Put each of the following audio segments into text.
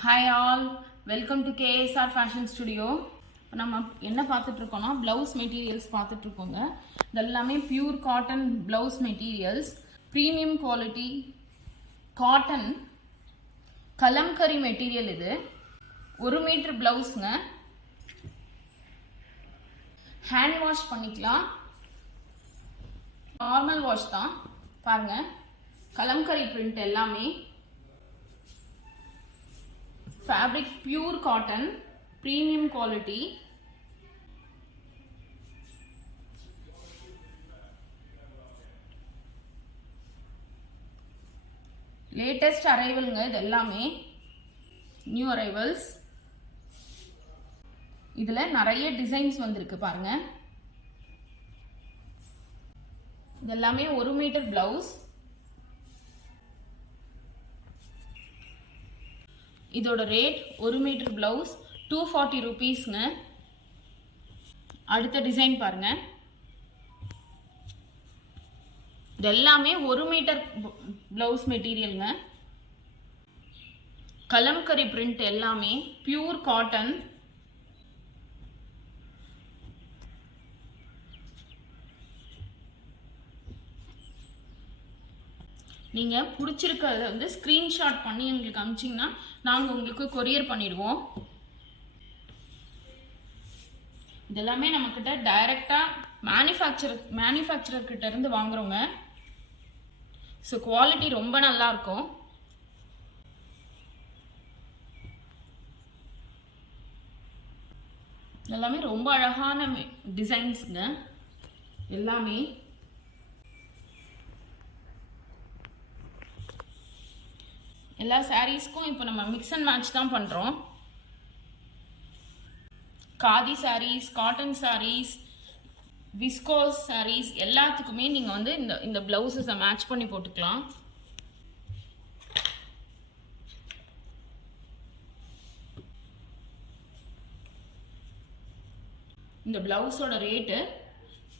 Hi all, welcome to KSR fashion studio. இப்போ நம்ம என்ன பார்த்துட்ருக்கோன்னா ப்ளவுஸ் மெட்டீரியல்ஸ் பார்த்துட்ருக்கோங்க. இதெல்லாமே pure cotton blouse materials, premium quality cotton Kalamkari material. இது 1 மீட்டர் ப்ளவுஸுங்க. ஹேண்ட் வாஷ் பண்ணிக்கலாம், நார்மல் வாஷ் தான். பாருங்கள், கலம்கரி பிரிண்ட் எல்லாமே. Fabric pure cotton, premium quality. Latest அரைவல்ங்க, இது எல்லாமே நியூ அரைவல்ஸ். இதில் நிறைய டிசைன்ஸ் வந்திருக்கு பாருங்க. இது எல்லாமே 1 மீட்டர் பிளவுஸ். இதோட ரேட் 1 மீட்டர் பிளவுஸ் 240 ரூபீஸ்ங்க. அடுத்த டிசைன் பாருங்க. இது எல்லாமே 1 மீட்டர் பிளவுஸ் மெட்டீரியல்ங்க. கலம்கரி பிரிண்ட் எல்லாமே பியூர் காட்டன். நீங்கள் பிடிச்சிருக்கிறத வந்து ஸ்க்ரீன்ஷாட் பண்ணி எங்களுக்கு அனுப்பிச்சிங்கன்னா நாங்கள் உங்களுக்கு கொரியர் பண்ணிடுவோம். இதெல்லாமே நம்மக்கிட்ட டைரெக்டாக மேனுஃபேக்சரர்கிட்ட இருந்து வாங்குகிறோங்க. ஸோ குவாலிட்டி ரொம்ப நல்லாயிருக்கும். எல்லாமே ரொம்ப அழகான டிசைன்ஸுங்க. எல்லாமே எல்லா சாரீஸ்க்கும் இப்போ நம்ம மிக்ஸ் அண்ட் மேட்ச் தான் பண்ணுறோம். காதி சாரீஸ், காட்டன் சாரீஸ், விஸ்கோஸ் சாரீஸ் எல்லாத்துக்குமே நீங்கள் வந்து இந்த ப்ளவுஸஸை மேட்ச் பண்ணி போட்டுக்கலாம். இந்த ப்ளவுஸோட ரேட்டு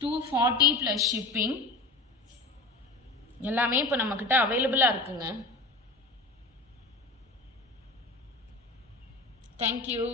240 ப்ளஸ் ஷிப்பிங். எல்லாமே இப்போ நம்மக்கிட்ட அவைலபிளாக இருக்குங்க. Thank you.